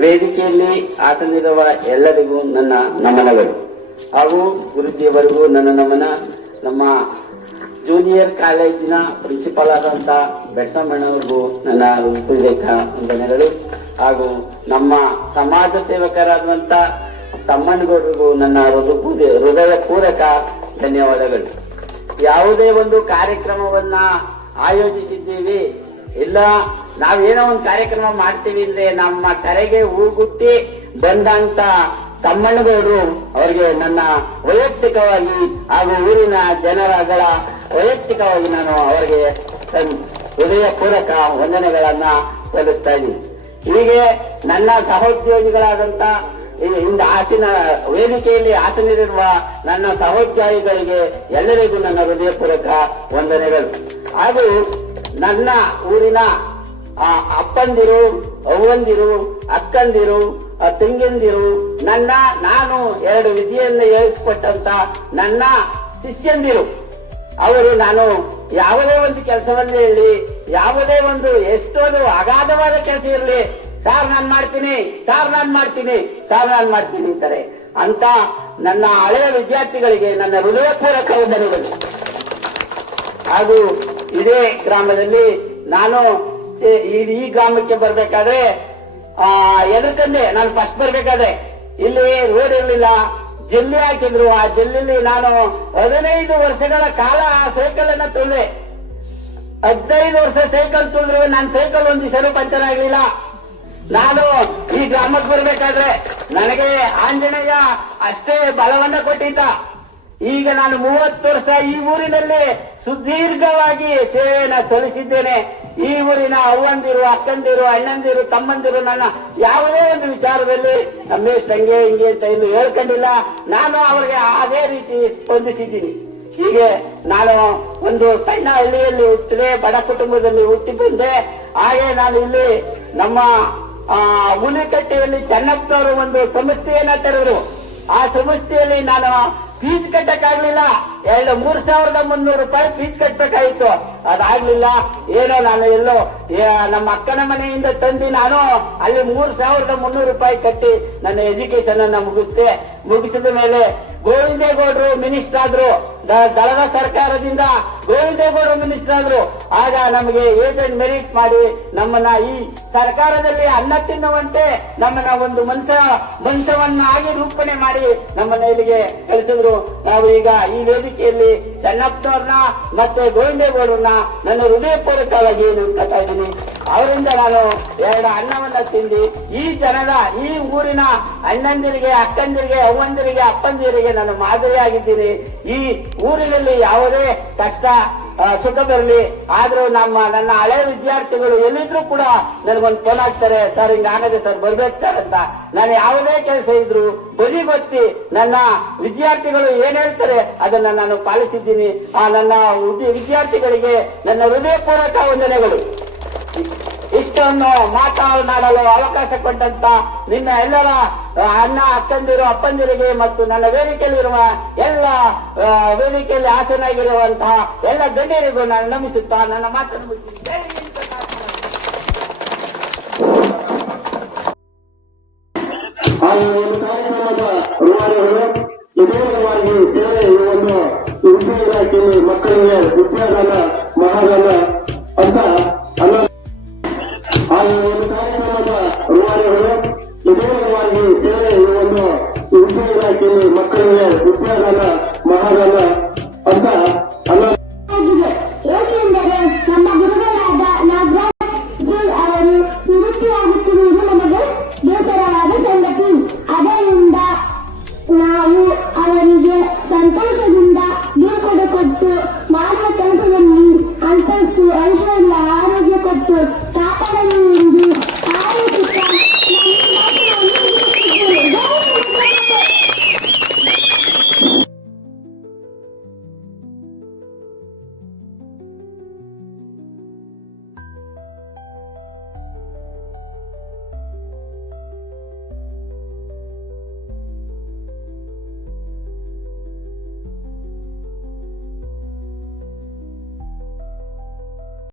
ವೇದಿಕೆಯಲ್ಲಿ ಆಸನಿರುವ ಎಲ್ಲರಿಗೂ ನನ್ನ ನಮನಗಳು ಹಾಗೂ ಗುರುಜಿಯವರಿಗೂ ನನ್ನ ನಮನ. ನಮ್ಮ ಜೂನಿಯರ್ ಕಾಲೇಜಿನ ಪ್ರಿನ್ಸಿಪಾಲ್ ಆದಂತ ಬೆಡ್ಸಮ್ಮಣ್ಣವ್ರಿಗೂ ನನ್ನ ಹೃದಯಕ ವಂದನೆಗಳು ಹಾಗೂ ನಮ್ಮ ಸಮಾಜ ಸೇವಕರಾದಂತ ತಮ್ಮಣ್ಣಗೌಡರಿಗೂ ನನ್ನ ಹೃದಯ ಪೂರಕ ಧನ್ಯವಾದಗಳು. ಯಾವುದೇ ಒಂದು ಕಾರ್ಯಕ್ರಮವನ್ನ ಆಯೋಜಿಸಿದ್ದೀವಿ, ಇಲ್ಲ ನಾವೇನೋ ಒಂದು ಕಾರ್ಯಕ್ರಮ ಮಾಡ್ತೀವಿ ಅಂದ್ರೆ ನಮ್ಮ ಕರೆಗೆ ಊಗುಟ್ಟಿ ಬಂದಂತ ತಮ್ಮಣ್ಣಗೌಡರು ಅವರಿಗೆ ನನ್ನ ವೈಯಕ್ತಿಕವಾಗಿ ಹಾಗೂ ಊರಿನ ಜನರಗಳ ವೈಯಕ್ತಿಕವಾಗಿ ನಾನು ಅವರಿಗೆ ಹೃದಯ ಪೂರಕ ವಂದನೆಗಳನ್ನ ಸಲ್ಲಿಸ್ತಾ ಇದ್ದೀನಿ. ಹೀಗೆ ನನ್ನ ಸಹೋದ್ಯೋಗಿಗಳಾದಂತ ಇಂದ ವೇದಿಕೆಯಲ್ಲಿ ಆಸನಿರುವ ನನ್ನ ಸಹೋದ್ಯೋಗಿಗಳಿಗೆ ಎಲ್ಲರಿಗೂ ನನ್ನ ಹೃದಯಪೂರ್ವಕ ವಂದನೆಗಳು. ಹಾಗೂ ನನ್ನ ಊರಿನ ಅಪ್ಪಂದಿರು, ಅವ್ವಂದಿರು, ಅಕ್ಕಂದಿರು, ತಂಗಿಯಂದಿರು, ನಾನು 2 ವಿಧಿಯನ್ನು ಹೇಳಿಸ್ಕೊಟ್ಟಂತ ನನ್ನ ಶಿಷ್ಯಂದಿರು, ಅವರು ನಾನು ಯಾವುದೇ ಒಂದು ಕೆಲಸವನ್ನೇ ಇರಲಿ, ಯಾವುದೇ ಒಂದು ಎಷ್ಟೊಂದು ಅಗಾಧವಾದ ಕೆಲಸ ಇರಲಿ, ಸಾರ್ ನಾನ್ ಮಾಡ್ತೀನಿ, ಸಾರ್ ನಾನ್ ಮಾಡ್ತೀನಿ, ಸಾರ್ ನಾನ್ ಮಾಡ್ತೀನಿ ಅಂತಾರೆ. ಅಂತ ನನ್ನ ಹಳೆಯ ವಿದ್ಯಾರ್ಥಿಗಳಿಗೆ ನನ್ನ ಹೃದಯಪೂರ್ವಕ ವಂದನೆಗಳು. ಹಾಗೂ ಇದೇ ಗ್ರಾಮದಲ್ಲಿ ನಾನು ಈ ಗ್ರಾಮಕ್ಕೆ ಬರ್ಬೇಕಾದ್ರೆ ಎದಕ್ಕಂದೆ ನಾನು ಫಸ್ಟ್ ಬರ್ಬೇಕಾದ್ರೆ ಇಲ್ಲಿ ರೋಡ್ ಇರಲಿಲ್ಲ, ಜಲ್ಲಿ ಹಾಕಿದ್ರು. ಆ ಜಲ್ಲಿಲಿ ನಾನು 15 ವರ್ಷಗಳ ಕಾಲ ಸೈಕಲ್ ಅನ್ನ ತುಳಿದೆ. 15 ವರ್ಷ ಸೈಕಲ್ ತುಳಿದ್ರು ನನ್ನ ಸೈಕಲ್ ಒಂದು ದಿವಸ ಪಂಚರ್ ಆಗ್ಲಿಲ್ಲ. ನಾನು ಈ ಗ್ರಾಮಕ್ಕೆ ಬರ್ಬೇಕಾದ್ರೆ ನನಗೆ ಆಂಜನೇಯ ಅಷ್ಟೇ ಬಲವನ್ನ ಕೊಟ್ಟಿದ್ದ. ಈಗ ನಾನು 30 ವರ್ಷ ಈ ಊರಿನಲ್ಲಿ ಸುದೀರ್ಘವಾಗಿ ಸೇವೆಯನ್ನ ಸಲ್ಲಿಸಿದ್ದೇನೆ. ಈ ಊರಿನ ಅವ್ವಂದಿರು, ಅಕ್ಕಂದಿರು, ಅಣ್ಣಂದಿರು, ತಮ್ಮಂದಿರು ನನ್ನ ಯಾವುದೇ ಒಂದು ವಿಚಾರದಲ್ಲಿ ರಮೇಶ್ ಹಂಗೆ ಹಿಂಗೆ ಅಂತ ಇನ್ನು ಹೇಳ್ಕೊಂಡಿಲ್ಲ. ನಾನು ಅವರಿಗೆ ಅದೇ ರೀತಿ ಸ್ಪಂದಿಸಿದ್ದೀನಿ. ಹೀಗೆ ನಾನು ಒಂದು ಸಣ್ಣ ಹಳ್ಳಿಯಲ್ಲಿ ಹುಟ್ಟಿದೆ, ಬಡ ಕುಟುಂಬದಲ್ಲಿ ಹುಟ್ಟಿ ಬಂದೆ. ಹಾಗೆ ನಾನು ಇಲ್ಲಿ ನಮ್ಮ ಹುಲಿಕಟ್ಟೆಯಲ್ಲಿ ಚೆನ್ನಪ್ಪನವರು ಒಂದು ಸಂಸ್ಥೆಯನ್ನ ತೆರೆದರು. ಆ ಸಂಸ್ಥೆಯಲ್ಲಿ ನಾನು ಫೀಸ್ ಕಟ್ಟಕ್ಕಾಗ್ಲಿಲ್ಲ. 3,300 ರೂಪಾಯಿ ಫೀಸ್ ಕಟ್ಟಬೇಕಾಗಿತ್ತು, ಅದಾಗ್ಲಿಲ್ಲ. ಏನೋ ನಾನು ಎಲ್ಲೋ ನಮ್ಮ ಅಕ್ಕನ ಮನೆಯಿಂದ ತಂದು ನಾನು ಅಲ್ಲಿ 3,300 ರೂಪಾಯಿ ಕಟ್ಟಿ ನನ್ನ ಎಜುಕೇಶನ್ ಅನ್ನ ಮುಗಿಸಿದ ಮೇಲೆ ಗೋವಿಂದೇಗೌಡರು ಮಿನಿಸ್ಟರ್ ಆದ್ರು. ದಳದ ಸರ್ಕಾರದಿಂದ ಗೋವಿಂದೇಗೌಡರು ಮಿನಿಸ್ಟರ್ ಆದ್ರು. ಆಗ ನಮಗೆ ಏಜೆಂಟ್ ಮೆರಿಟ್ ಮಾಡಿ ನಮ್ಮನ್ನ ಈ ಸರ್ಕಾರದಲ್ಲಿ ಅನ್ನ ತಿನ್ನುವಂತೆ ನಮ್ಮನ್ನ ಒಂದು ಮನುಷ್ಯವನ್ನಾಗಿ ರೂಪಣೆ ಮಾಡಿ ನಮ್ಮನ್ನ ಇಲ್ಲಿಗೆ ಕಳಿಸಿದ್ರು. ನಾವು ಈಗ ಈ ವೇದಿಕೆಯಲ್ಲಿ ಚೆನ್ನಪ್ಪನವ್ರನ್ನ ಮತ್ತೆ ಗೋವಿಂದೇಗೌಡರನ್ನ ನನ್ನ ಹೃದಯಪೂರ್ವಕವಾಗಿ ನೆನೆಸ್ತಾ ಇದ್ದೀನಿ. ಅವರಿಂದ ನಾನು 2 ಅನ್ನವನ್ನ ತಿಂದು ಈ ಜನರ, ಈ ಊರಿನ ಅಣ್ಣಂದಿರಿಗೆ, ಅಕ್ಕಂದಿರಿಗೆ, ಅವ್ವಂದಿರಿಗೆ, ಅಪ್ಪಂದಿರಿಗೆ ನಾನು ಮಾದರಿಯಾಗಿದ್ದೀನಿ. ಈ ಊರಿನಲ್ಲಿ ಯಾವುದೇ ಕಷ್ಟ ಸುಖ ಬರಲಿ, ಆದ್ರೂ ನನ್ನ ಹಳೆ ವಿದ್ಯಾರ್ಥಿಗಳು ಎಲ್ಲಿದ್ರು ಕೂಡ ನನಗೊಂದು ಫೋನ್ ಹಾಕ್ತಾರೆ, ಸರ್ ಹಿಂಗಾಗದೆ ಸರ್ ಬರ್ಬೇಕು ಸರ್ ಅಂತ. ನಾನು ಯಾವುದೇ ಕೆಲಸ ಇದ್ರು ಬದಿಗೊತ್ತಿ ನನ್ನ ವಿದ್ಯಾರ್ಥಿಗಳು ಏನ್ ಹೇಳ್ತಾರೆ ಅದನ್ನ ನಾನು ಪಾಲಿಸಿದ್ದೀನಿ. ಆ ನನ್ನ ವಿದ್ಯಾರ್ಥಿಗಳಿಗೆ ನನ್ನ ಹೃದಯಪೂರ್ವಕ ವಂದನೆಗಳು. ಇಷ್ಟನ್ನು ಮಾತನಾಡಲು ಅವಕಾಶ ಕೊಟ್ಟಂತ ನಿನ್ನ ಎಲ್ಲರ ಅಣ್ಣ, ಅಕ್ಕಂದಿರು, ಅಪ್ಪಂದಿರಿಗೆ ಮತ್ತು ನನ್ನ ವೇದಿಕೆಯಲ್ಲಿರುವ ಎಲ್ಲ ವೇದಿಕೆಯಲ್ಲಿ ಆಸನಾಗಿರುವಂತಹ ಎಲ್ಲ ಗಣ್ಯರಿಗೂ ನಾನು ನಮಿಸುತ್ತಾ ನನ್ನ ಮಾತನ್ನು ಮುಗಿಸುತ್ತೇನೆ. ಕಾರ್ಯಕ್ರಮದ ರೂವಾರಿಗಳು ವಿಧೇಯವಾಗಿ ಸೇವೆ ಒಂದು ವಿದ್ಯಾ ಇಲಾಖೆಯಲ್ಲಿ ಮಕ್ಕಳಿಗೆ ವಿದ್ಯಾದಾನ ಮಹಾದಾನ ಅಂತ ಕಾರ್ಯಕ್ರಮದ ರೂವಾರಿಗಳು ವಿಧೇಯವಾಗಿ ಸೇವೆ ಒಂದು ವಿದ್ಯಾ ಇಲಾಖೆಯಲ್ಲಿ ಮಕ್ಕಳಿಗೆ ವಿದ್ಯಾದಾನ